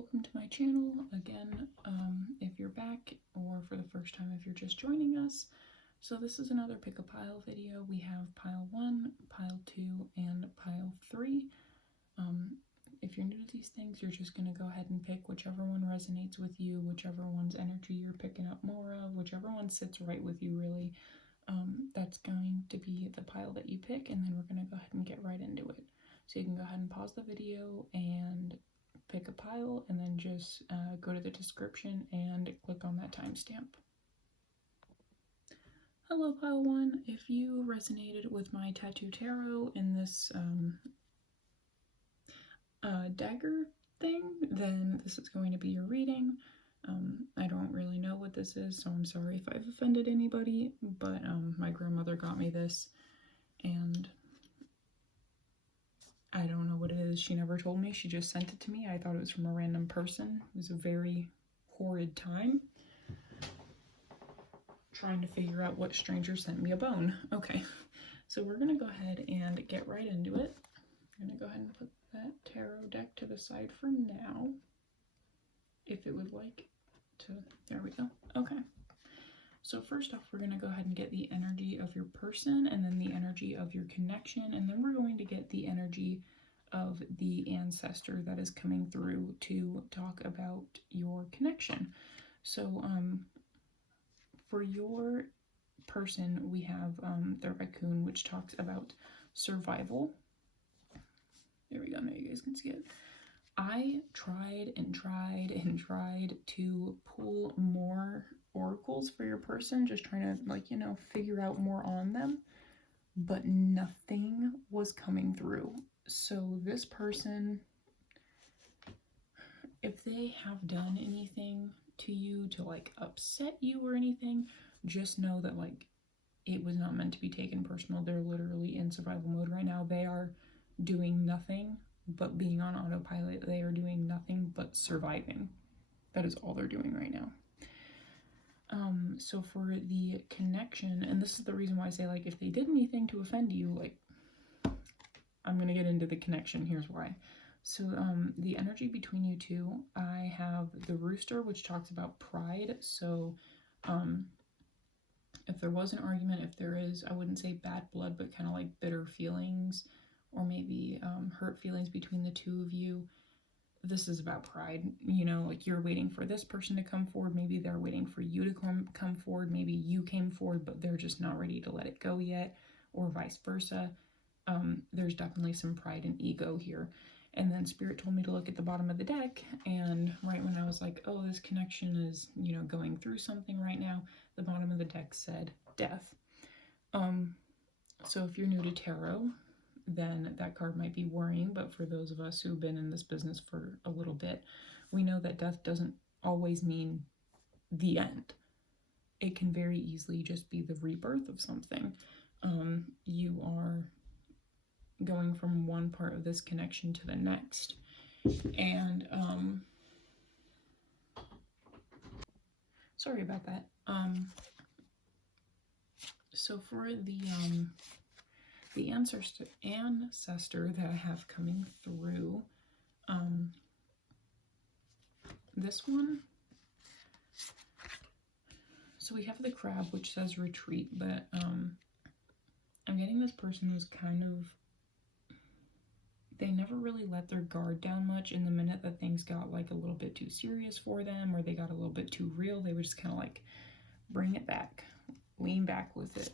welcome to my channel again, if you're back, or for the first time if you're just joining us. So this is another pick a pile video. We have pile 1, pile 2, and pile 3. If you're new to these things, you're just going to go ahead and pick whichever one resonates with you, whichever one's energy you're picking up more of, whichever one sits right with you really. That's going to be the pile that you pick, and then we're going to go ahead and get right into it. So you can go ahead and pause the video and pick a pile, and then just go to the description and click on that timestamp. Hello pile 1, if you resonated with my tattoo tarot in this dagger thing, then this is going to be your reading. I don't really know what this is, so I'm sorry if I've offended anybody, but my grandmother got me this, and I don't know what it is. She never told me. She just sent it to me. I thought it was from a random person. It was a very horrid time trying to figure out what stranger sent me a bone. Okay, so we're going to go ahead and get right into it. I'm going to go ahead and put that tarot deck to the side for now. If it would like to, there we go. Okay. So first off, we're going to go ahead and get the energy of your person, and then the energy of your connection, and then we're going to get the energy of the ancestor that is coming through to talk about your connection. So for your person, we have the raccoon, which talks about survival. There we go, now you guys can see it. I tried and tried and tried to pull more oracles for your person, just trying to, like, you know, figure out more on them, but nothing was coming through. So this person, if they have done anything to you to like upset you or anything, just know that like it was not meant to be taken personal. They're literally in survival mode right now. They are doing nothing but being on autopilot. They are doing nothing but surviving. That is all they're doing right now. So for the connection, and this is the reason why I say, like, if they did anything to offend you, like, I'm gonna get into the connection. Here's why. So the energy between you two, I have the rooster, which talks about pride. So if there was an argument, if there is, I wouldn't say bad blood, but kind of like bitter feelings, or maybe hurt feelings between the two of you, this is about pride. You know, like, you're waiting for this person to come forward. Maybe they're waiting for you to come forward. Maybe you came forward, but they're just not ready to let it go yet, or vice versa. There's definitely some pride and ego here. And then Spirit told me to look at the bottom of the deck, and right when I was like, oh, this connection is, you know, going through something right now, the bottom of the deck said death. So if you're new to tarot, then that card might be worrying, but for those of us who've been in this business for a little bit, we know that death doesn't always mean the end. It can very easily just be the rebirth of something. You are going from one part of this connection to the next, and sorry about that. So for the ancestor that I have coming through, this one, so we have the crab, which says retreat, but I'm getting this person who's kind of, they never really let their guard down much, and the minute that things got like a little bit too serious for them, or they got a little bit too real, they would just kind of like bring it back, lean back with it.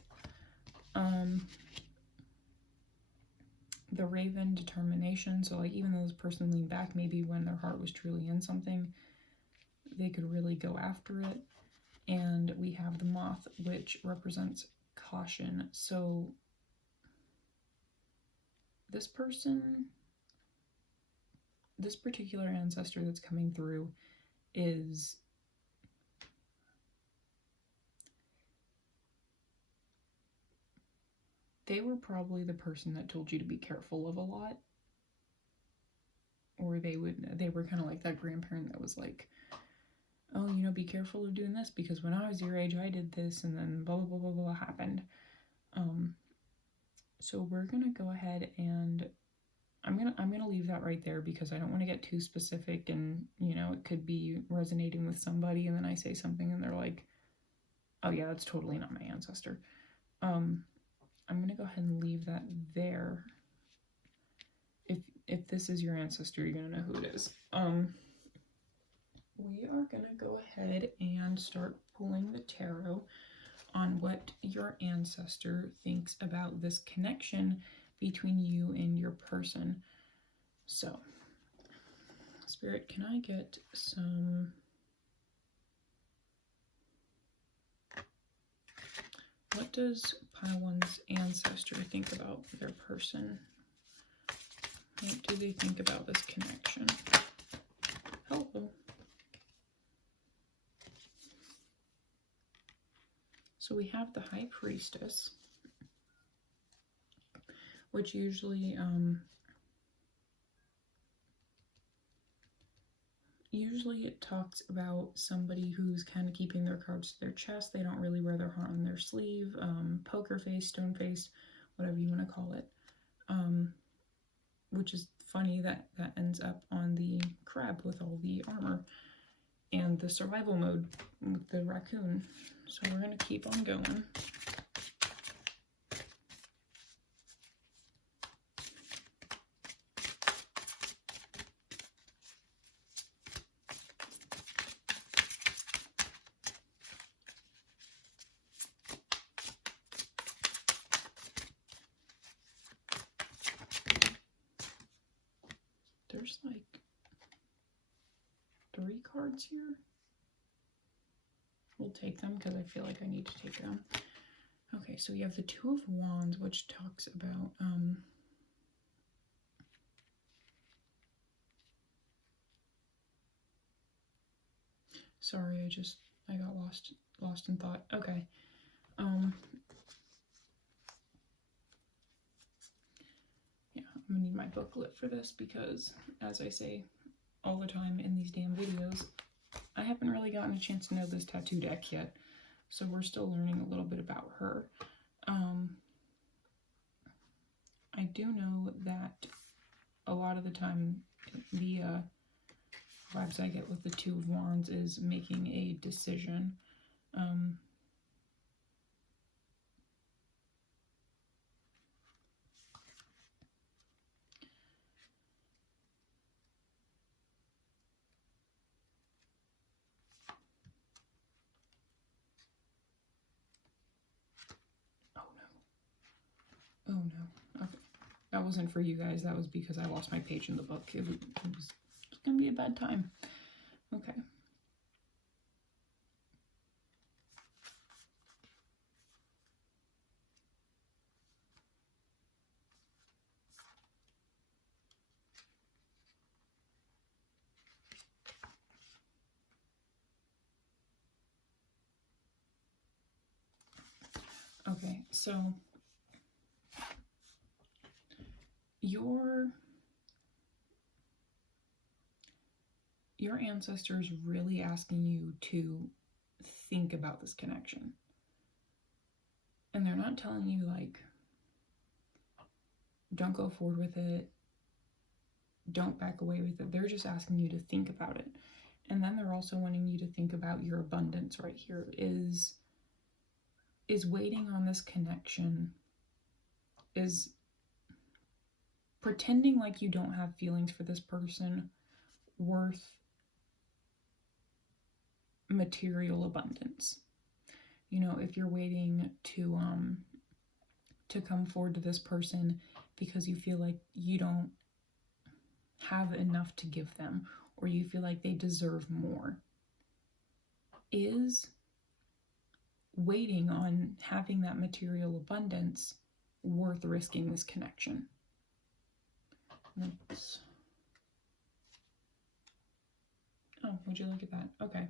The raven, determination. So like, even though this person leaned back, maybe when their heart was truly in something, they could really go after it. And we have the moth, which represents caution. So this person, this particular ancestor that's coming through is, they were probably the person that told you to be careful of a lot. Or they were kind of like that grandparent that was like, oh, you know, be careful of doing this because when I was your age, I did this, and then blah, blah, blah, blah, blah happened. So we're going to go ahead and I'm gonna leave that right there because I don't want to get too specific, and you know, it could be resonating with somebody and then I say something and they're like, oh yeah, that's totally not my ancestor. I'm gonna go ahead and leave that there. If this is your ancestor, you're gonna know who it is. We are gonna go ahead and start pulling the tarot on what your ancestor thinks about this connection between you and your person. So, Spirit, can I get some... What does Pile 1's ancestor think about their person? What do they think about this connection? Hello. So we have the High Priestess, which usually it talks about somebody who's kind of keeping their cards to their chest. They don't really wear their heart on their sleeve. Poker face, stone face, whatever you want to call it. Which is funny that ends up on the crab with all the armor and the survival mode with the raccoon. So we're going to keep on going. There's like 3 cards here. We'll take them because I feel like I need to take them. Okay, so we have the Two of Wands, which talks about sorry, I got lost in thought. Okay. Yeah, I'm gonna need my booklet for this because, as I say all the time in these damn videos, I haven't really gotten a chance to know this tattoo deck yet, so we're still learning a little bit about her. I do know that a lot of the time the vibes I get with the Two of Wands is making a decision. Oh no. Okay. That wasn't for you guys. That was because I lost my page in the book. It was going to be a bad time. Okay. Okay, so your ancestor is really asking you to think about this connection. And they're not telling you, like, don't go forward with it, don't back away with it. They're just asking you to think about it. And then they're also wanting you to think about your abundance right here. Is waiting on this connection, is pretending like you don't have feelings for this person worth material abundance? You know, if you're waiting to come forward to this person because you feel like you don't have enough to give them, or you feel like they deserve more, is waiting on having that material abundance worth risking this connection? Let's... Oh, would you look at that? Okay.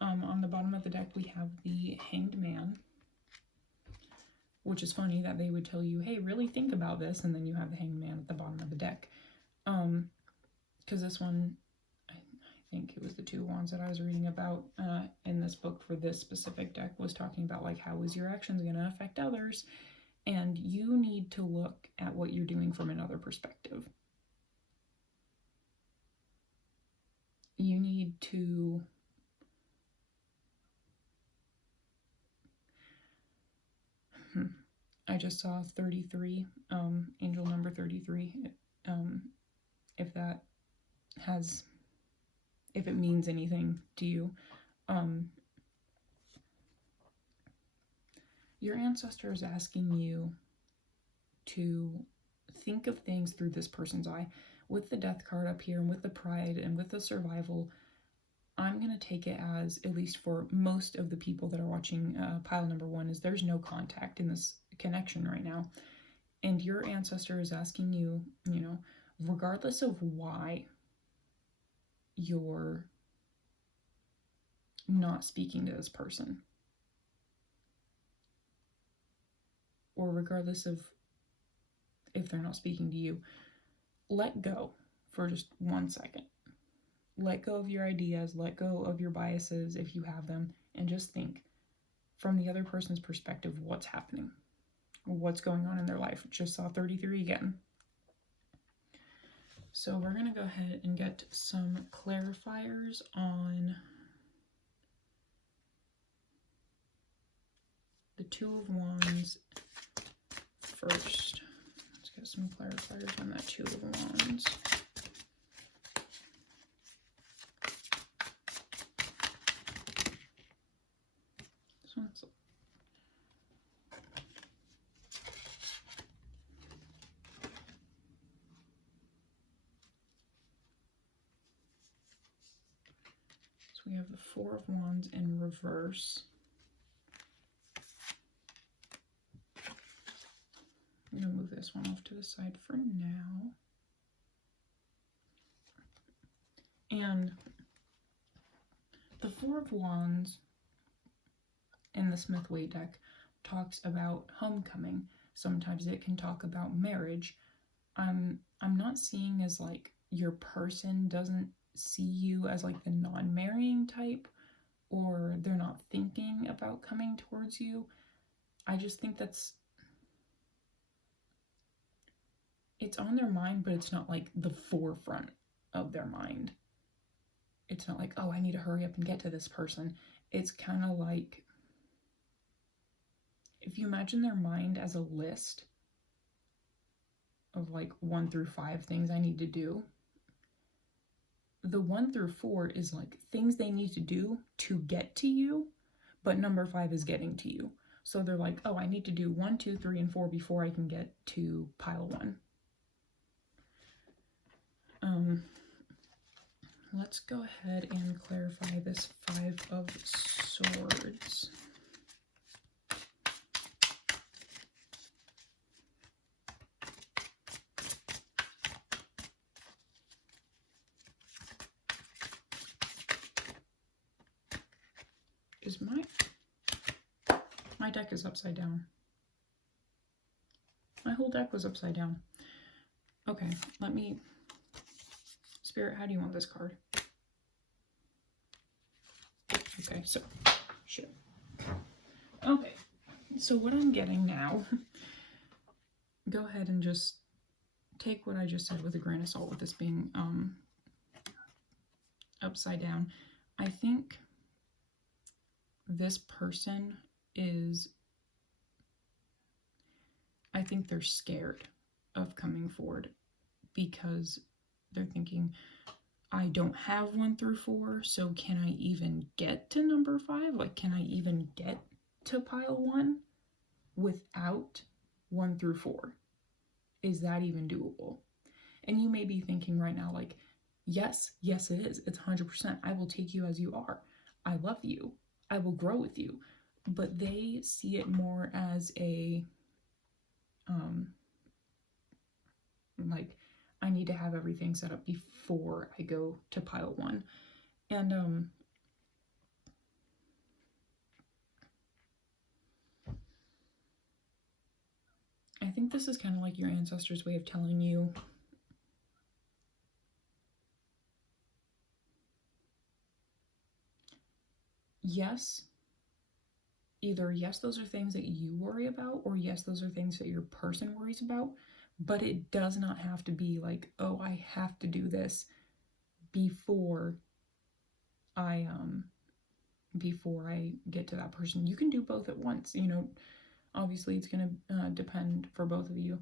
On the bottom of the deck, we have the Hanged Man, which is funny that they would tell you, hey, really think about this, and then you have the Hanged Man at the bottom of the deck. Because this one, I think it was the Two Wands that I was reading about in this book for this specific deck, was talking about, like, how is your actions going to affect others? And you need to look at what you're doing from another perspective. to I just saw 33, angel number 33. If it means anything to you. Your ancestor is asking you to think of things through this person's eye. With the death card up here and with the pride and with the survival, I'm going to take it as, at least for most of the people that are watching pile number 1, is there's no contact in this connection right now. And your ancestor is asking you, you know, regardless of why you're not speaking to this person, or regardless of if they're not speaking to you, let go for just 1 second. Let go of your ideas, let go of your biases if you have them, and just think from the other person's perspective what's happening, what's going on in their life. Just saw 33 again. So we're going to go ahead and get some clarifiers on the Two of Wands first. Let's get some clarifiers on that Two of Wands. This one's we have the Four of Wands in reverse. I'm going to move this one off to the side for now. And the Four of Wands in the Smith-Waite deck talks about homecoming. Sometimes it can talk about marriage. I'm not seeing as like your person doesn't see you as like the non-marrying type, or they're not thinking about coming towards you. I just think it's on their mind, but it's not like the forefront of their mind. It's not like, oh, I need to hurry up and get to this person. It's kind of like, if you imagine their mind as a list of like 1 through 5 things I need to do, the 1 through 4 is like things they need to do to get to you, but number 5 is getting to you. So they're like, oh, I need to do 1, 2, 3, and 4 before I can get to pile 1. Let's go ahead and clarify this Five of Swords. Is my deck is upside down. My whole deck was upside down. Okay, let me... Spirit, how do you want this card? Okay, so... Shit. Okay, so what I'm getting now... Go ahead and just take what I just said with a grain of salt with this being upside down. I think this person is... I think they're scared of coming forward because they're thinking, I don't have 1 through 4, so can I even get to number 5? Like, can I even get to pile 1 without 1 through 4? Is that even doable? And you may be thinking right now, like, yes, it is. It's 100%. I will take you as you are. I love you. I will grow with you. But they see it more as a, like, I need to have everything set up before I go to pile 1. And, I think this is kind of like your ancestors' way of telling you, yes, either yes, those are things that you worry about, or yes, those are things that your person worries about, but it does not have to be like, oh, I have to do this before before I get to that person. You can do both at once, you know. Obviously it's going to depend for both of you.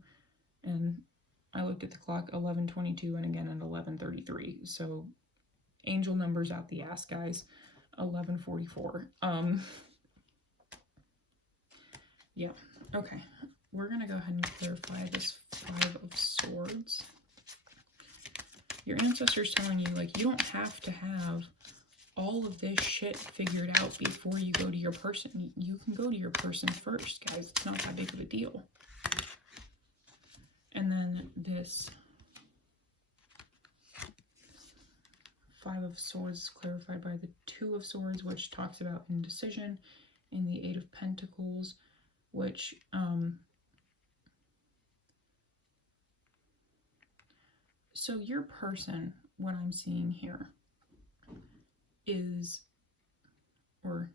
And I looked at the clock, 11:22, and again at 11:33. So angel numbers out the ass, guys. 11:44. Yeah. Okay. We're gonna go ahead and clarify this 5 of Swords. Your ancestors telling you, like, you don't have to have all of this shit figured out before you go to your person. You can go to your person first, guys. It's not that big of a deal. And then this 5 of Swords is clarified by the 2 of Swords, which talks about indecision, and the 8 of Pentacles, which so your person, what I'm seeing here is, or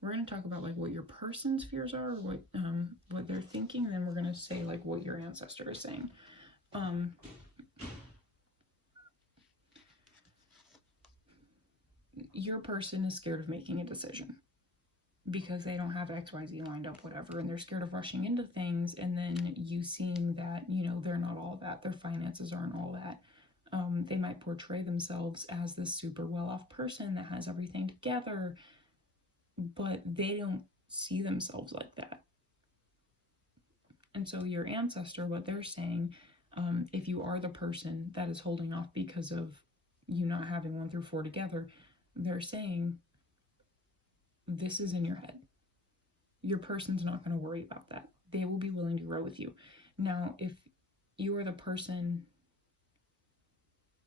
we're going to talk about like what your person's fears are, what they're thinking, and then we're going to say like what your ancestor is saying. Your person is scared of making a decision because they don't have XYZ lined up, whatever, and they're scared of rushing into things, and then you seeing that, you know, they're not all that, their finances aren't all that. They might portray themselves as this super well-off person that has everything together, but they don't see themselves like that. And so your ancestor, what they're saying, if you are the person that is holding off because of you not having 1 through 4 together, they're saying, this is in your head. Your person's not going to worry about that. They will be willing to grow with you. Now, if you are the person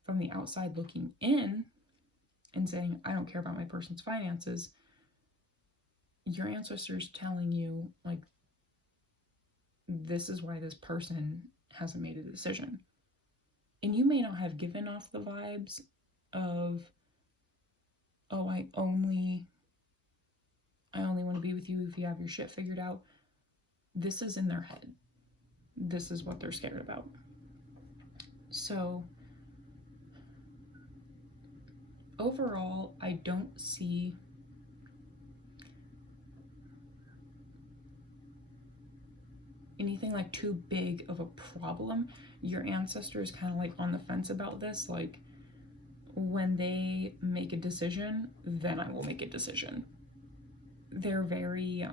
from the outside looking in and saying, I don't care about my person's finances, your ancestor's telling you, like, this is why this person hasn't made a decision. And you may not have given off the vibes of, oh, I only want to be with you if you have your shit figured out. This is in their head. This is what they're scared about. So overall, I don't see anything like too big of a problem. Your ancestor is kind of like on the fence about this. Like, when they make a decision, then I will make a decision. They're very,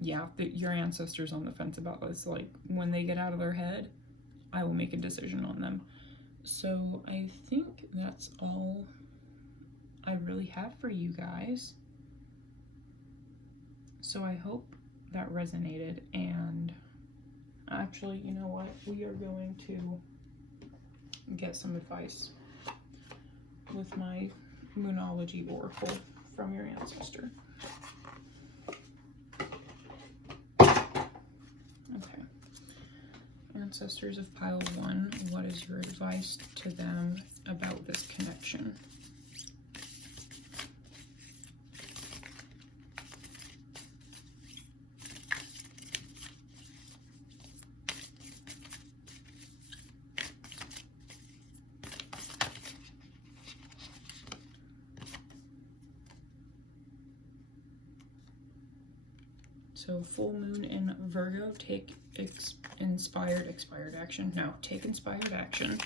your ancestors on the fence about this. Like, when they get out of their head, I will make a decision on them. So I think that's all I really have for you guys. So I hope that resonated, and actually, you know what? We are going to get some advice with my Moonology Oracle from your ancestor. Okay. Ancestors of pile 1, what is your advice to them about this connection? So full moon in Virgo, take inspired action. No, take inspired action.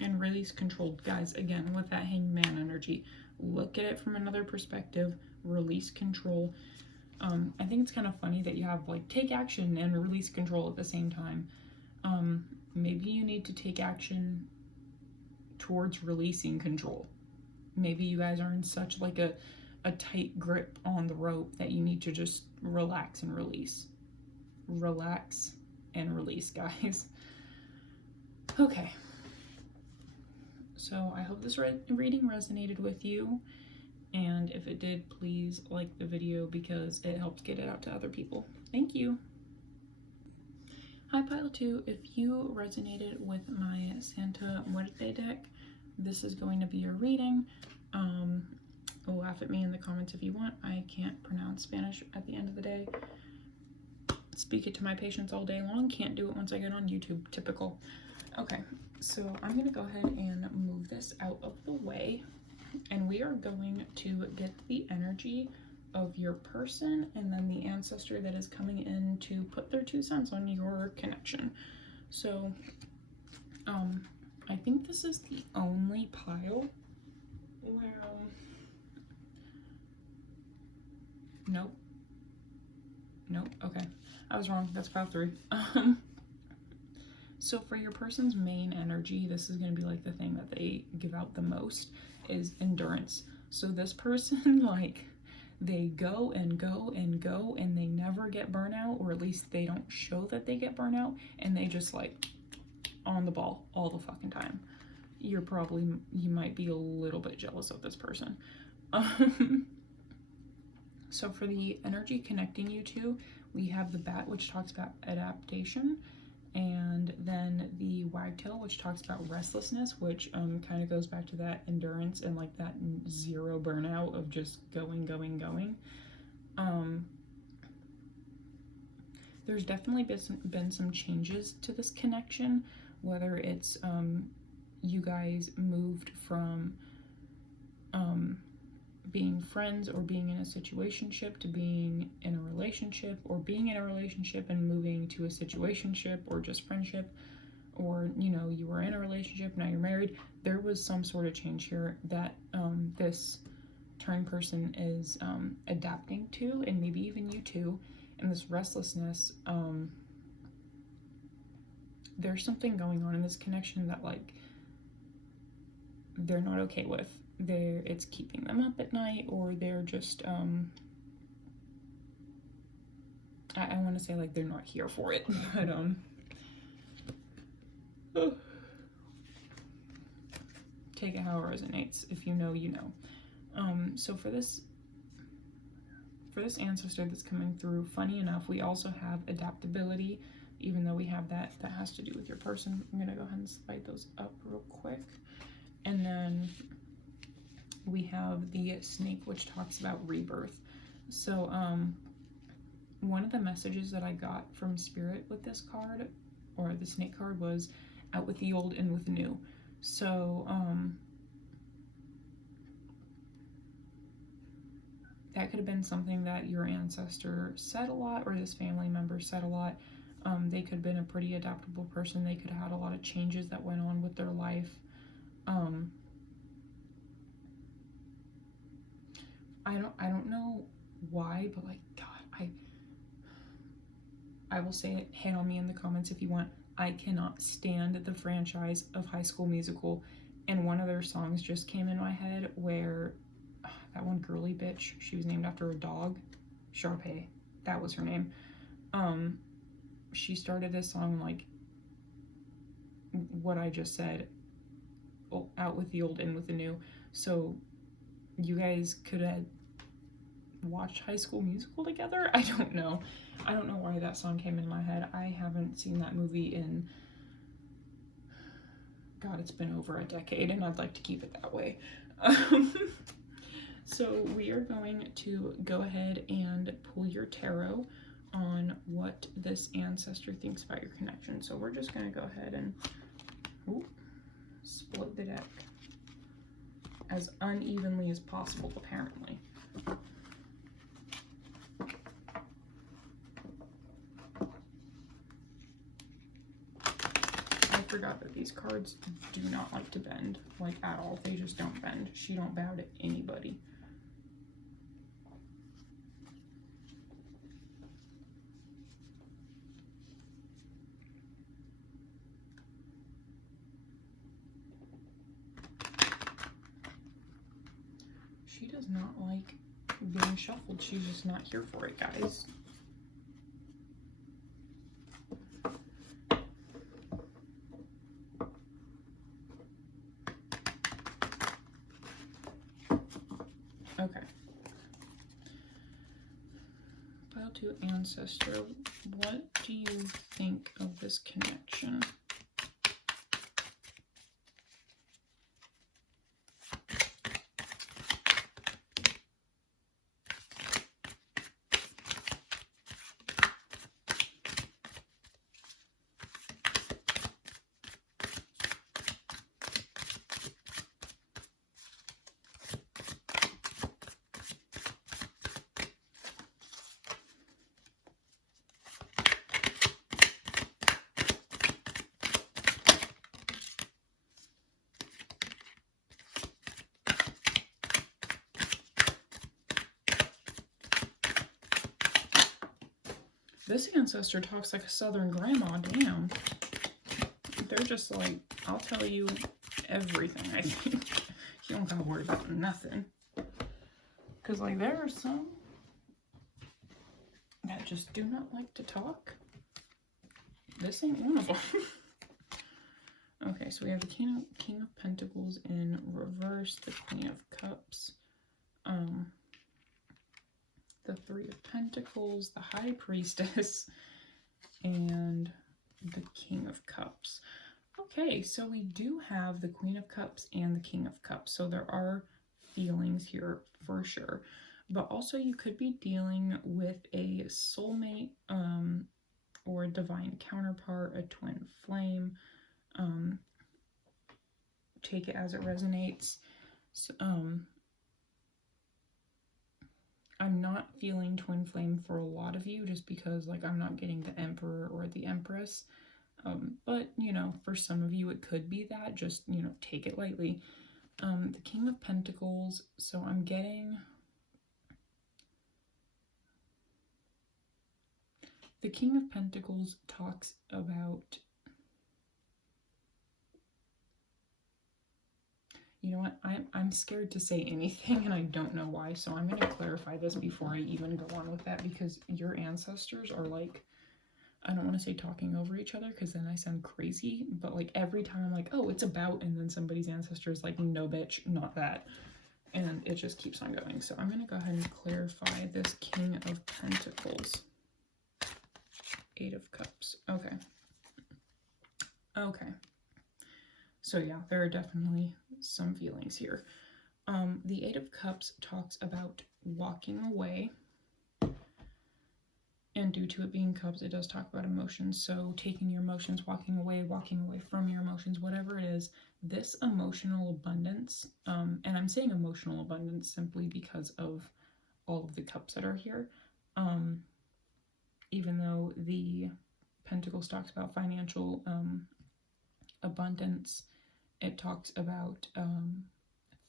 And release controlled. Guys, again, with that hangman energy, look at it from another perspective. Release control. I think it's kind of funny that you have like take action and release control at the same time. Maybe you need to take action towards releasing control. Maybe you guys are in such like a tight grip on the rope that you need to just relax and release. Relax and release, guys. Okay. So I hope this reading resonated with you, And if it did, please like the video because it helps get it out to other people. Thank you. Hi Pile 2, if you resonated with my Santa Muerte deck, this is going to be your reading. Laugh at me in the comments if you want. I can't pronounce Spanish at the end of the day. Speak it to my patients all day long. Can't do it once I get on YouTube. Typical. Okay, so I'm going to go ahead and move this out of the way. And we are going to get the energy of your person and then the ancestor that is coming in to put their 2 cents on your connection. So I think this is the only pile where nope, okay, I was wrong. That's pile 3. So for your person's main energy, this is going to be like the thing that they give out the most is endurance. So this person, like, they go and go and go and they never get burnout, or at least they don't show that they get burnout, and they just like on the ball all the fucking time. You might be a little bit jealous of this person. So for the energy connecting you two, we have the bat, which talks about adaptation, and then the wagtail, which talks about restlessness, which kind of goes back to that endurance and like that 0 burnout of just going. There's definitely been some changes to this connection, whether it's you guys moved from being friends or being in a situationship to being in a relationship, or being in a relationship and moving to a situationship, or just friendship, or you know, you were in a relationship, now you're married. There was some sort of change here that this turn person is adapting to, and maybe even you too. And this restlessness, there's something going on in this connection that like they're not okay with. It's keeping them up at night, or they're just I want to say like they're not here for it, but take it how it resonates. If you know, you know. So for this ancestor that's coming through, funny enough, we also have adaptability, even though we have that has to do with your person. I'm gonna go ahead and slide those up real quick. And then we have the snake, which talks about rebirth. So one of the messages that I got from Spirit with this card, or the snake card, was out with the old, in with the new. So that could have been something that your ancestor said a lot, or this family member said a lot. They could have been a pretty adaptable person. They could have had a lot of changes that went on with their life. I don't know why, but like, God, I will say it, hate on me in the comments if you want. I cannot stand the franchise of High School Musical, and one of their songs just came in my head where that one girly bitch, she was named after a dog, Sharpay, that was her name. She started this song like what I just said, out with the old, in with the new. So you guys could have watched High School Musical together? I don't know why that song came in my head. I haven't seen that movie in, God, it's been over a decade, and I'd like to keep it that way. So we are going to go ahead and pull your tarot on what this ancestor thinks about your connection. So we're just going to go ahead and split the deck as unevenly as possible, apparently. I forgot that these cards do not like to bend, like at all. They just don't bend. She don't bow to anybody. She does not like being shuffled. She's just not here for it, guys. Okay. to Ancestor, what do you think of this connection? This ancestor talks like a Southern grandma, damn. They're just like, I'll tell you everything, I think. You don't gotta worry about nothing. Because, like, there are some that just do not like to talk. This ain't one of them. Okay, so we have the King of Pentacles in reverse, the Queen of Cups, the Three of Pentacles, the High Priestess, and the King of Cups. Okay, so we do have the Queen of Cups and the King of Cups, so there are feelings here for sure. But also you could be dealing with a soulmate, or a divine counterpart, a twin flame. Take it as it resonates. So, I'm not feeling twin flame for a lot of you just because, like, I'm not getting the Emperor or the Empress. But, you know, for some of you it could be that. Just, you know, take it lightly. The King of Pentacles, so I'm getting... The King of Pentacles talks about... You know what, I'm scared to say anything and I don't know why, so I'm going to clarify this before I even go on with that, because your ancestors are like, I don't want to say talking over each other because then I sound crazy, but like every time I'm like, oh, it's about, and then somebody's ancestor is like, no bitch, not that. And it just keeps on going. So I'm going to go ahead and clarify this King of Pentacles. Eight of Cups. Okay. Okay. So yeah, there are definitely some feelings here. The Eight of Cups talks about walking away. And due to it being cups, it does talk about emotions. So taking your emotions, walking away from your emotions, whatever it is, this emotional abundance, and I'm saying emotional abundance simply because of all of the cups that are here. Even though the Pentacles talks about financial abundance, it talks about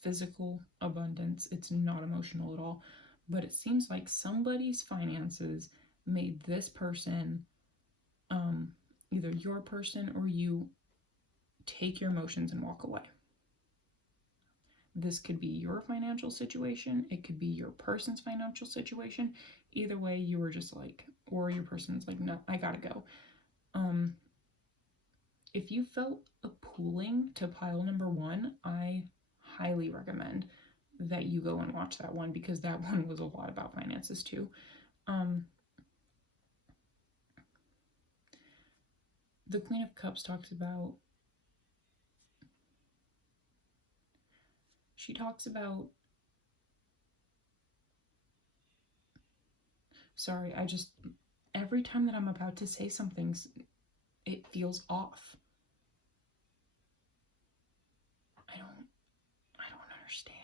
physical abundance. It's not emotional at all. But it seems like somebody's finances made this person, either your person or you, take your emotions and walk away. This could be your financial situation. It could be your person's financial situation. Either way, you were just like, or your person's like, no, I gotta go. If you felt a pulling to pile number one, I highly recommend that you go and watch that one, because that one was a lot about finances too. The Queen of Cups talks about, she talks about, sorry, I just, every time that I'm about to say something, it feels off. I don't understand.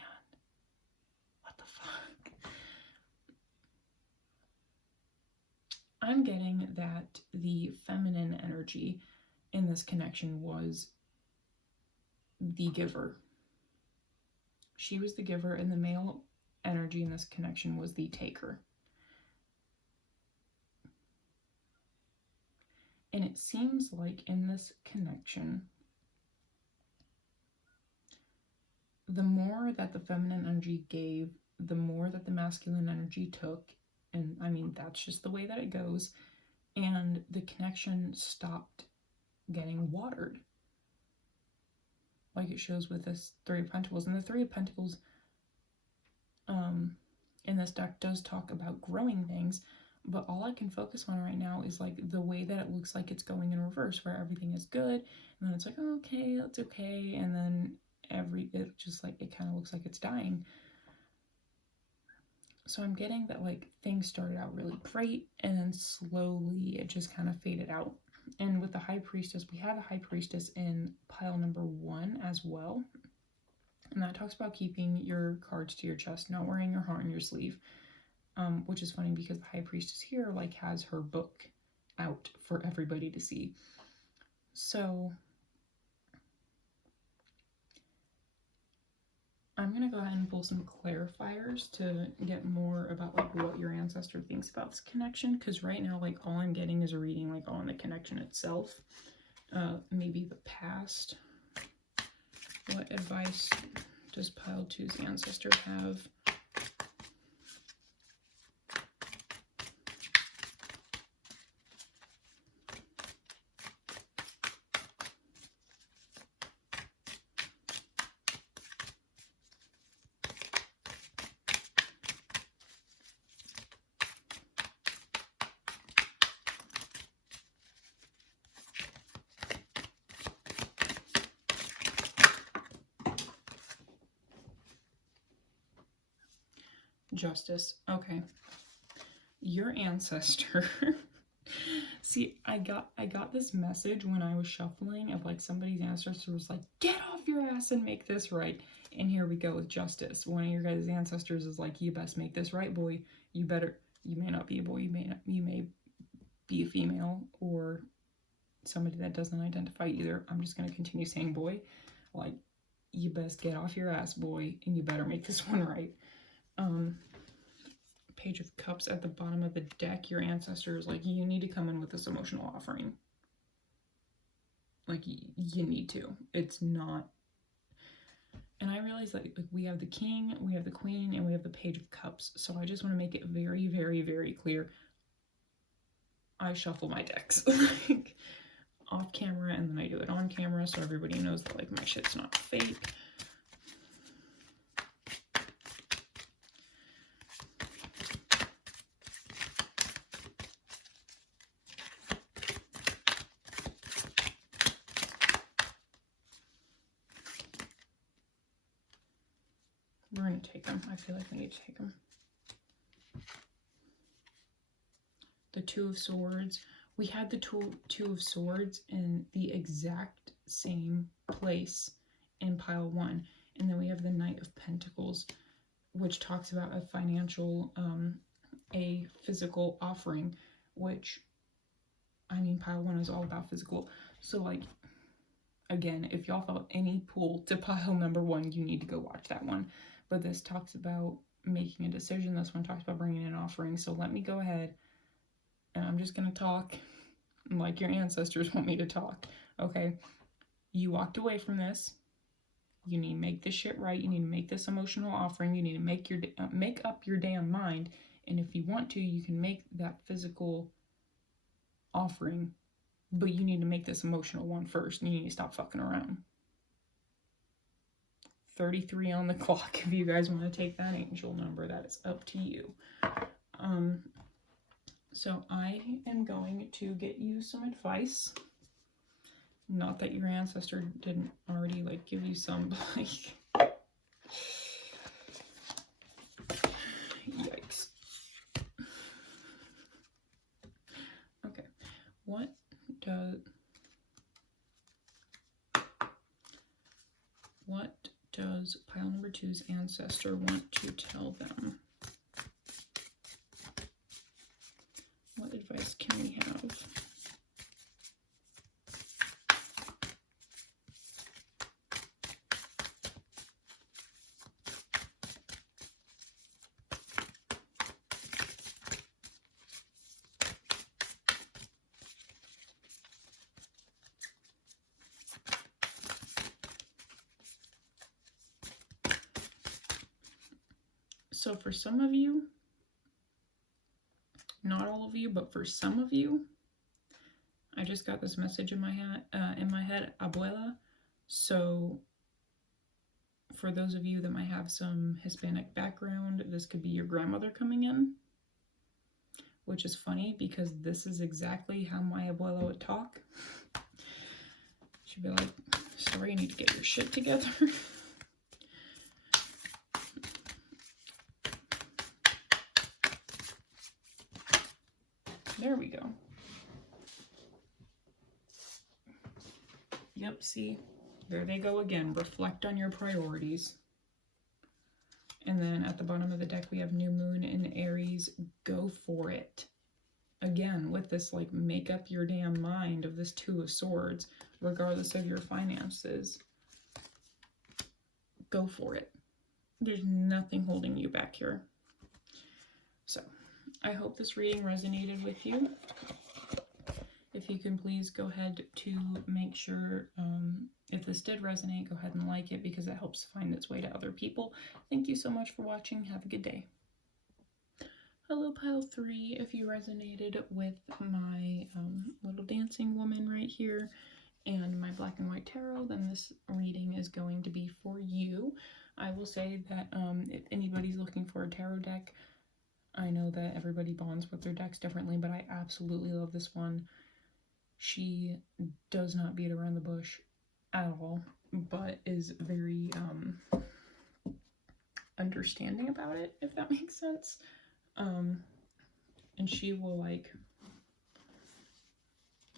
What the fuck? I'm getting that the feminine energy in this connection was the giver. She was the giver, and the male energy in this connection was the taker. And it seems like in this connection, the more that the feminine energy gave, the more that the masculine energy took. And I mean, that's just the way that it goes. And the connection stopped getting watered, like it shows with this Three of Pentacles. And the Three of Pentacles in this deck does talk about growing things, but all I can focus on right now is like the way that it looks like it's going in reverse, where everything is good, and then it's like, oh, okay, that's okay, and then it just like, it kind of looks like it's dying. So I'm getting that like things started out really great, and then slowly it just kind of faded out. And with the High Priestess, we have a High Priestess in pile number 1 as well. And that talks about keeping your cards to your chest, not wearing your heart on your sleeve. Which is funny because the High Priestess here like has her book out for everybody to see. So I'm gonna go ahead and pull some clarifiers to get more about like what your ancestor thinks about this connection, because right now like all I'm getting is a reading like on the connection itself, maybe the past. What advice does pile 2's ancestor have? Justice. Okay. Your ancestor. See, I got this message when I was shuffling of like somebody's ancestor was like, get off your ass and make this right. And here we go with Justice. One of your guys' ancestors is like, you best make this right, boy. You may not be a boy, you may be a female or somebody that doesn't identify either. I'm just gonna continue saying boy. Like, you best get off your ass, boy, and you better make this one right. Page of Cups at the bottom of the deck, your ancestor is like, you need to come in with this emotional offering. Like, you need to. It's not... And I realize like we have the King, we have the Queen, and we have the Page of Cups. So I just want to make it very, very, very clear. I shuffle my decks like off camera, and then I do it on camera so everybody knows that like my shit's not fake. We're going to take them. I feel like we need to take them. The Two of Swords. We had the Two of Swords in the exact same place in pile 1. And then we have the Knight of Pentacles, which talks about a financial, a physical offering, which, I mean, pile 1 is all about physical. So, like, again, if y'all felt any pull to pile number 1, you need to go watch that one. But this talks about making a decision. This one talks about bringing an offering. So let me go ahead, and I'm just going to talk like your ancestors want me to talk. Okay, you walked away from this. You need to make this shit right. You need to make this emotional offering. You need to make up your damn mind. And if you want to, you can make that physical offering, but you need to make this emotional one first. And you need to stop fucking around. 33 on the clock. If you guys want to take that angel number, that is up to you. So I am going to get you some advice. Not that your ancestor didn't already like give you some, but like, yikes. Okay, what does pile number 2's ancestor want to tell them? What advice can we have? So for some of you, not all of you, but for some of you, I just got this message in my head, abuela. So for those of you that might have some Hispanic background, this could be your grandmother coming in. which is funny because this is exactly how my abuela would talk. She'd be like, sorry, you need to get your shit together. There we go. Yep, see, there they go again. Reflect on your priorities. And then at the bottom of the deck, we have New Moon in Aries. Go for it. Again, with this, like, make up your damn mind of this Two of Swords, regardless of your finances. Go for it. There's nothing holding you back here. So, I hope this reading resonated with you. If you can please go ahead to make sure, if this did resonate, go ahead and like it because it helps find its way to other people. Thank you so much for watching. Have a good day. Hello, pile 3. If you resonated with my little dancing woman right here and my black and white tarot, then this reading is going to be for you. I will say that if anybody's looking for a tarot deck, I know that everybody bonds with their decks differently, but I absolutely love this one. She does not beat around the bush at all, but is very understanding about it, if that makes sense. And she will, like,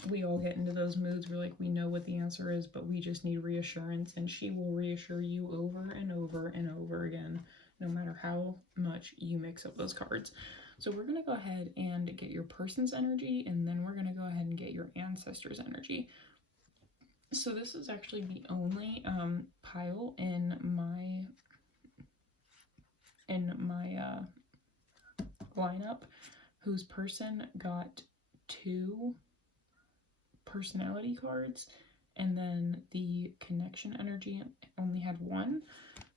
we all get into those moods where, like, we know what the answer is, but we just need reassurance, and she will reassure you over and over and over again, no matter how much you mix up those cards. So we're going to go ahead and get your person's energy, and then we're going to go ahead and get your ancestors' energy. So this is actually the only pile in my lineup whose person got 2 personality cards, and then the connection energy only had 1.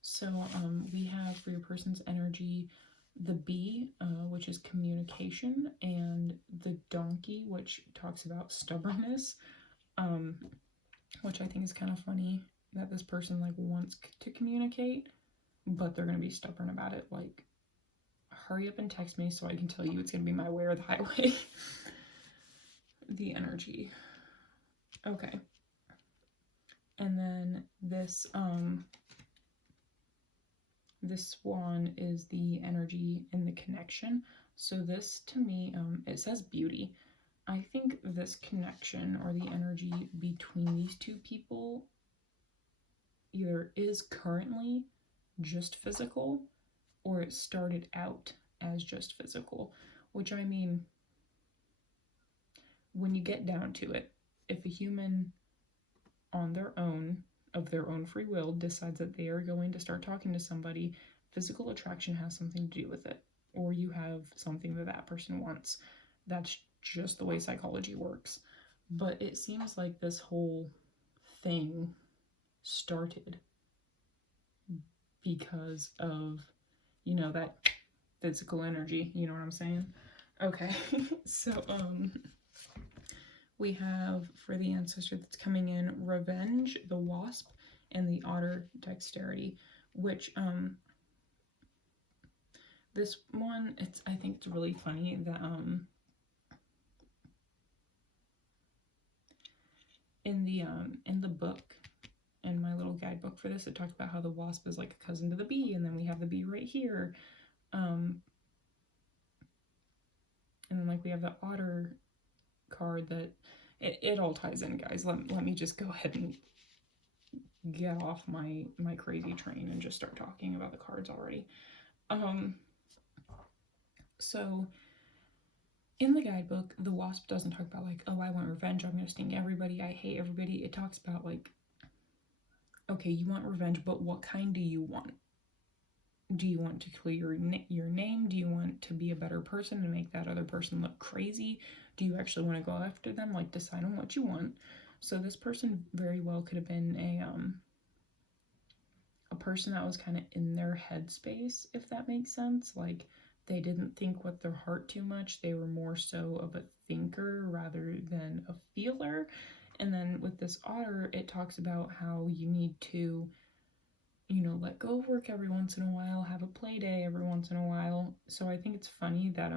So we have for your person's energy the bee, which is communication, and the donkey, which talks about stubbornness, which I think is kind of funny that this person, like, wants to communicate, but they're going to be stubborn about it. Like, hurry up and text me so I can tell you it's going to be my way or the highway. The energy. Okay. And then this, this swan is the energy and the connection. So this, to me, it says beauty. I think this connection or the energy between these 2 people either is currently just physical or it started out as just physical, which, I mean, when you get down to it, if a human on their own, of their own free will, decides that they are going to start talking to somebody, physical attraction has something to do with it, or you have something that that person wants. That's just the way psychology works. But it seems like this whole thing started because of, you know, that physical energy, you know what I'm saying? Okay. So we have for the ancestor that's coming in Revenge, the Wasp, and the Otter, Dexterity, which this one, I think it's really funny that in the book, in my little guidebook for this, it talks about how the wasp is like a cousin to the bee, and then we have the bee right here, and then, like, we have the otter card that it all ties in, guys. Let me just go ahead and get off my crazy train and just start talking about the cards already. So in the guidebook, the wasp doesn't talk about, like, oh, I want revenge, I'm gonna sting everybody, I hate everybody. It talks about, like, okay, you want revenge, but what kind do you want? Do you want to clear your name? Do you want to be a better person and make that other person look crazy? Do you actually want to go after them? Like, decide on what you want. So this person very well could have been a person that was kind of in their headspace, if that makes sense. Like, they didn't think with their heart too much. They were more so of a thinker rather than a feeler. And then with this otter, it talks about how you need to, you know, let go of work every once in a while, have a play day every once in a while. So I think it's funny that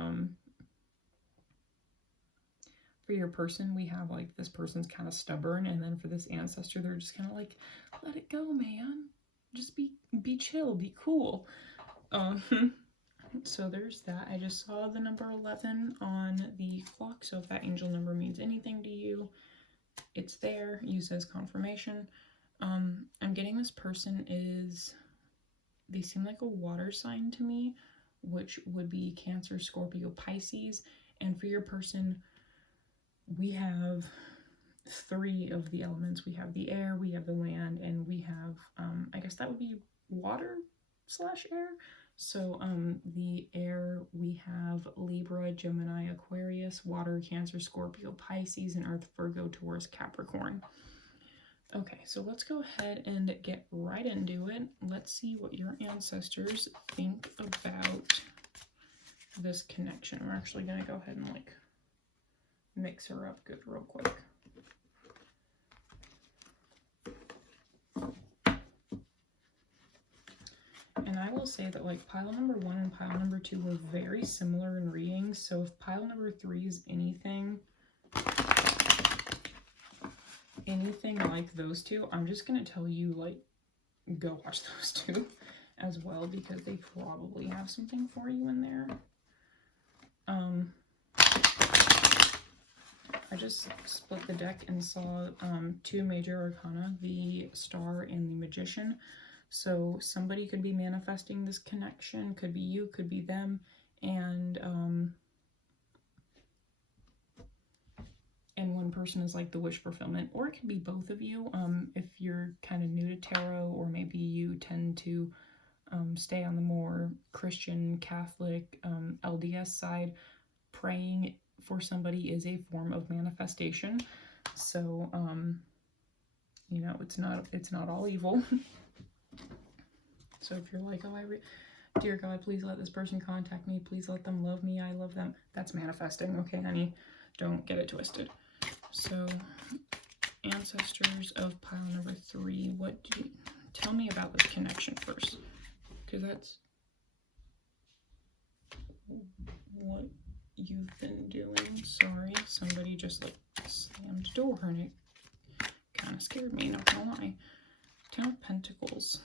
for your person, we have like this person's kind of stubborn, and then for this ancestor, they're just kind of like, let it go, man. Just be chill, be cool. So there's that. I just saw the number 11 on the clock, so if that angel number means anything to you, it's there. Use as confirmation. I'm getting this person is, they seem like a water sign to me, which would be Cancer, Scorpio, Pisces. And for your person, we have 3 of the elements. We have the air, we have the land, and we have, I guess that would be water / air. So the air, we have Libra, Gemini, Aquarius, water, Cancer, Scorpio, Pisces, and earth, Virgo, Taurus, Capricorn. Okay, so let's go ahead and get right into it. Let's see what your ancestors think about this connection. We're actually going to go ahead and like mix her up good real quick. And I will say that like pile number 1 and pile number 2 were very similar in readings. So if pile number 3 is anything like those two, I'm just going to tell you, like, go watch those two as well, because they probably have something for you in there. I just split the deck and saw 2 major arcana, the Star and the Magician. So somebody could be manifesting this connection, could be you, could be them, and one person is like the wish fulfillment, or it could be both of you. If you're kind of new to tarot, or maybe you tend to stay on the more Christian, Catholic, LDS side, praying for somebody is a form of manifestation. So, you know, it's not all evil. So if you're like, oh, dear God, please let this person contact me. Please let them love me. I love them. That's manifesting. Okay, honey, don't get it twisted. So ancestors of pile number 3, what do you tell me about this connection first? Because that's what you've been doing. Sorry, somebody just like slammed the door and it kind of scared me, not gonna lie. 10 of Pentacles.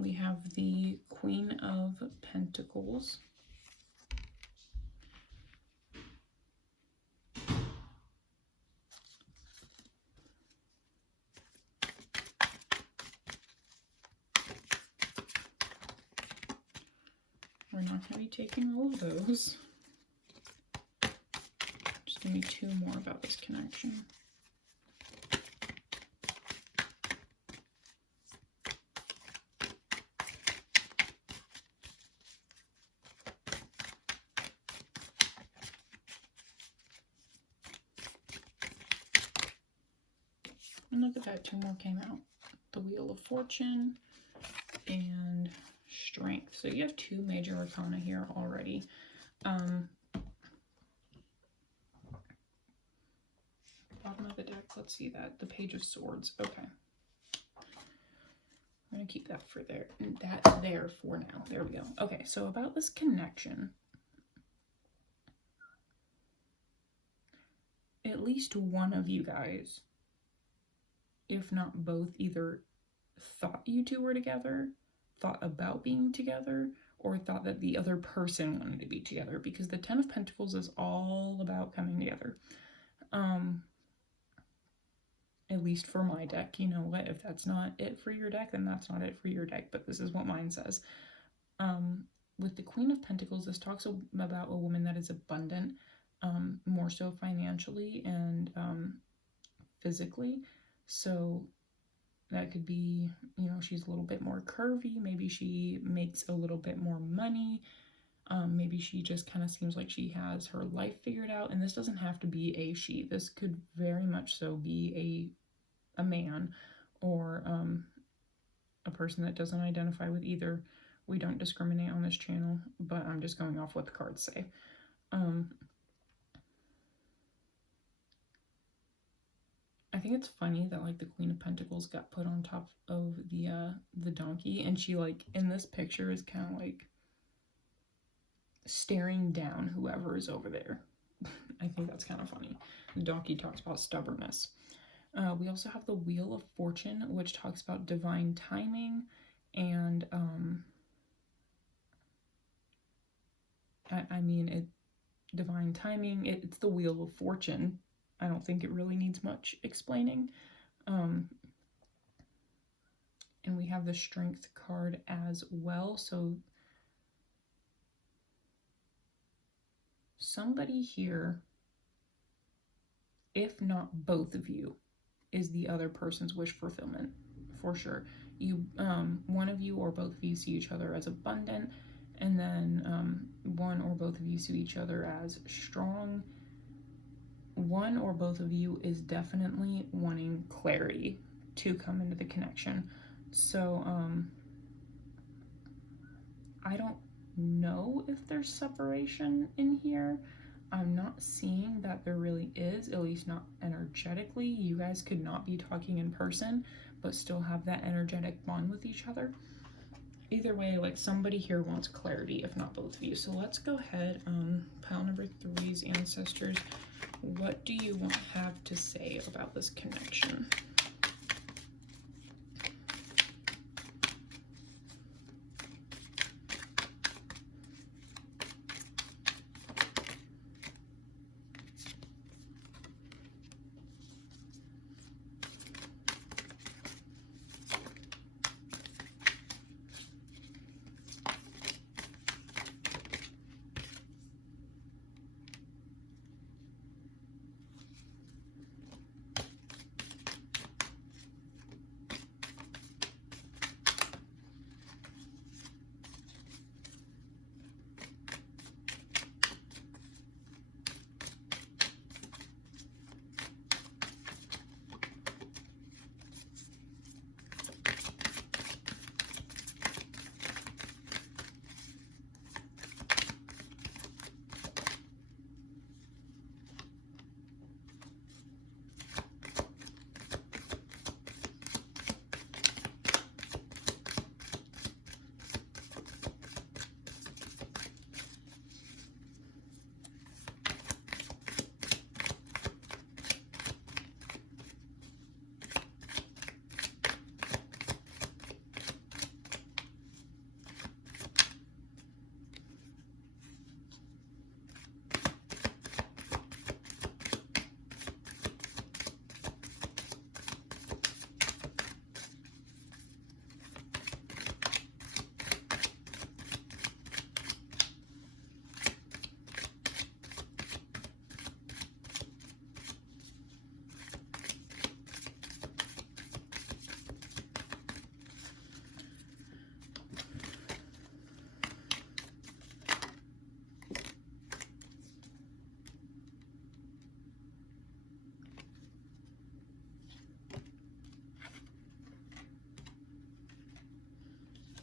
We have the Queen of Pentacles. We're not going to be taking all of those. Just give me 2 more about this connection. And look at that, 2 more came out. The Wheel of Fortune and Strength. So you have 2 major arcana here already. Bottom of the deck, let's see that. The Page of Swords. Okay. I'm going to keep that for there. That's there for now. There we go. Okay, so about this connection. At least one of you guys, if not both, either thought you 2 were together, thought about being together, or thought that the other person wanted to be together, because the 10 of Pentacles is all about coming together. At least for my deck. You know what, if that's not it for your deck, then that's not it for your deck, but this is what mine says. With the Queen of Pentacles, this talks about a woman that is abundant, more so financially and physically. So that could be, you know, she's a little bit more curvy, maybe she makes a little bit more money, Maybe she just kind of seems like she has her life figured out, and this doesn't have to be a she. This could very much so be a man, or a person that doesn't identify with either. We don't discriminate on this channel, but I'm just going off what the cards say. I think it's funny that like the Queen of Pentacles got put on top of the donkey, and she like in this picture is kind of like staring down whoever is over there. I think that's kind of funny. The donkey talks about stubbornness. We also have the Wheel of Fortune, which talks about divine timing and I mean divine timing. It's the Wheel of Fortune. I don't think it really needs much explaining. And we have the Strength card as well. So somebody here, if not both of you, is the other person's wish fulfillment for sure. You, one of you or both of you see each other as abundant, and then one or both of you see each other as strong. One or both of you is definitely wanting clarity to come into the connection. So I don't know if there's separation in here. I'm not seeing that there really is, at least not energetically. You guys could not be talking in person, but still have that energetic bond with each other. Either way, like somebody here wants clarity, if not both of you. So let's go ahead, pile number 3's ancestors. What do you have to say about this connection?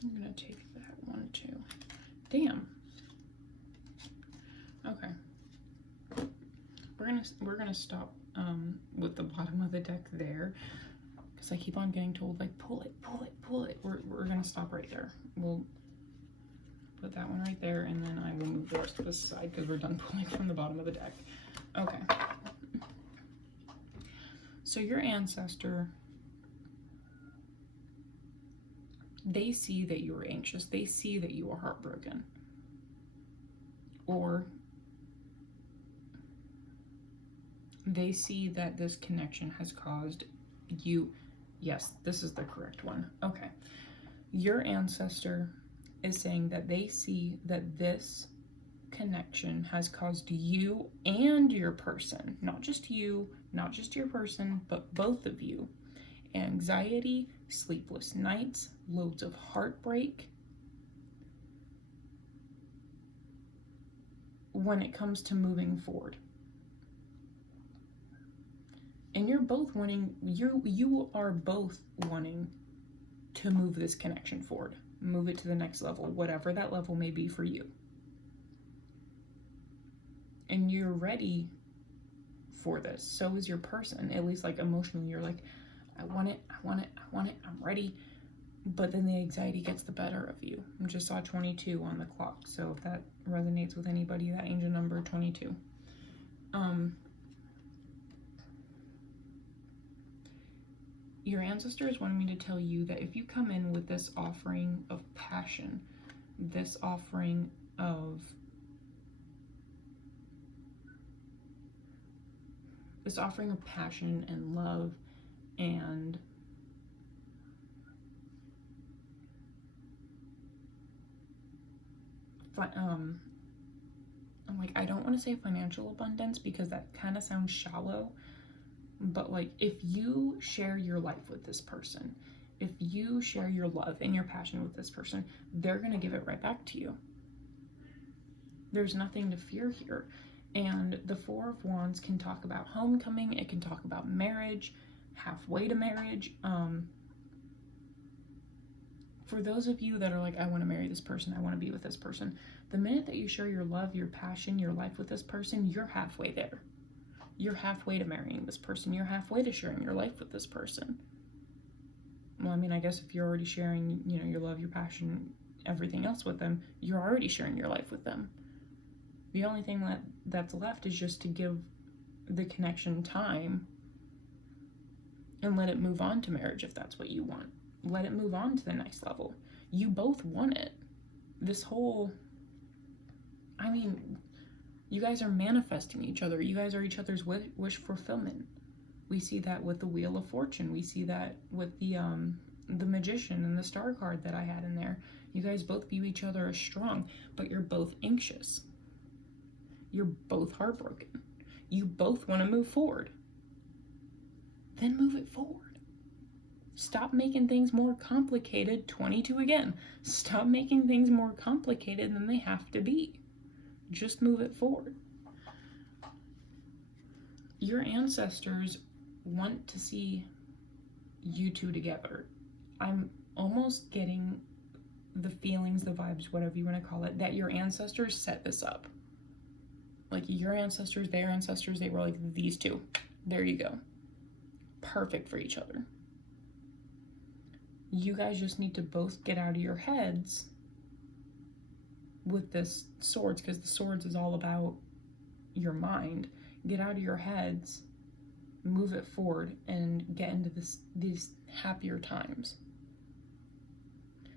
I'm gonna take that one too. Damn. Okay. We're gonna stop with the bottom of the deck there, because I keep on getting told like pull it, pull it, pull it. We're gonna stop right there. We'll put that one right there, and then I will move the rest of this side because we're done pulling from the bottom of the deck. Okay. So your ancestor, they see that you are anxious. They see that you are heartbroken. Or they see that this connection has caused you. Yes, this is the correct one. Okay. Your ancestor is saying that they see that this connection has caused you and your person, not just you, not just your person, but both of you, anxiety, sleepless nights, loads of heartbreak. when it comes to moving forward. And you're both wanting, you are both wanting to move this connection forward, move it to the next level, whatever that level may be for you. And you're ready for this. So is your person, at least like emotionally. You're like, I want it, I want it, I want it, I'm ready. But then the anxiety gets the better of you. I just saw 22 on the clock. So if that resonates with anybody, that angel number 22. Your ancestors wanted me to tell you that if you come in with this offering of passion, this offering of passion and love and I'm like, I don't want to say financial abundance because that kind of sounds shallow, but like if you share your life with this person, if you share your love and your passion with this person, they're going to give it right back to you. There's nothing to fear here. And the Four of Wands can talk about homecoming, it can talk about marriage, halfway to marriage. For those of you that are like, I want to marry this person, I want to be with this person, the minute that you share your love, your passion, your life with this person, you're halfway there. You're halfway to marrying this person. You're halfway to sharing your life with this person. Well, I mean, I guess if you're already sharing, you know, your love, your passion, everything else with them, you're already sharing your life with them. The only thing that's left is just to give the connection time and let it move on to marriage if that's what you want. Let it move on to the next level. You both want it. This whole, I mean, you guys are manifesting each other. You guys are each other's wish fulfillment. We see that with the Wheel of Fortune. We see that with the Magician and the Star card that I had in there. You guys both view each other as strong, but you're both anxious. You're both heartbroken. You both want to move forward. Then move it forward. Stop making things more complicated. 22 again. Stop making things more complicated than they have to be. Just move it forward. Your ancestors want to see you two together. I'm almost getting the feelings, the vibes, whatever you want to call it, that your ancestors set this up. Like your ancestors, their ancestors, they were like, these two. There you go. Perfect for each other. You guys just need to both get out of your heads with this swords, because the swords is all about your mind. Get out of your heads, move it forward, and get into these happier times.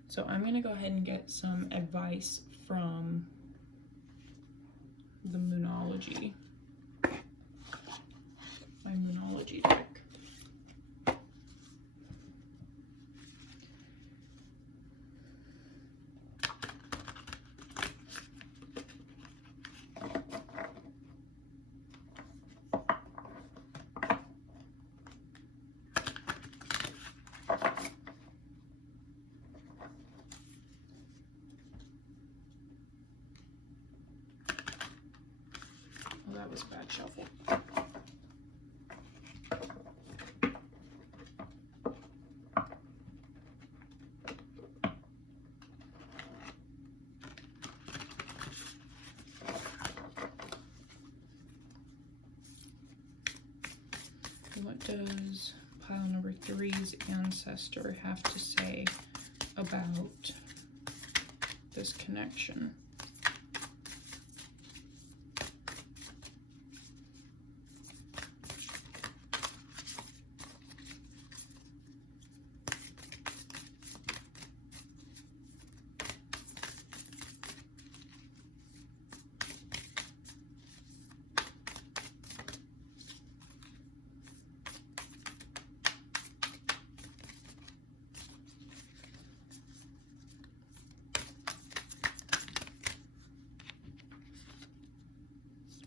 So I'm going to go ahead and get some advice from the Moonology, my Moonology deck. Oh, that was a bad shuffle. What does pile number 3's ancestor have to say about this connection?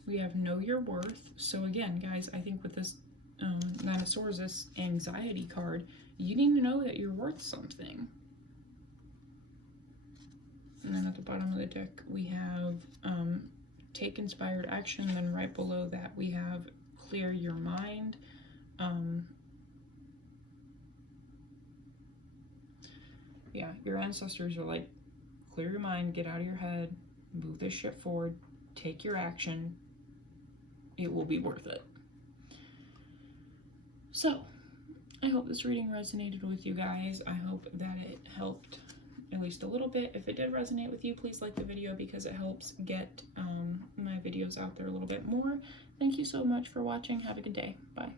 We have Know Your Worth. So again, guys, I think with this Nine of Swords, this anxiety card, you need to know that you're worth something. And then at the bottom of the deck, we have take inspired action. Then right below that we have clear your mind. Yeah, your ancestors are like, clear your mind, get out of your head, move this shit forward, take your action. It will be worth it. So, I hope this reading resonated with you guys. I hope that it helped at least a little bit. If it did resonate with you, please like the video because it helps get my videos out there a little bit more. Thank you so much for watching. Have a good day. Bye.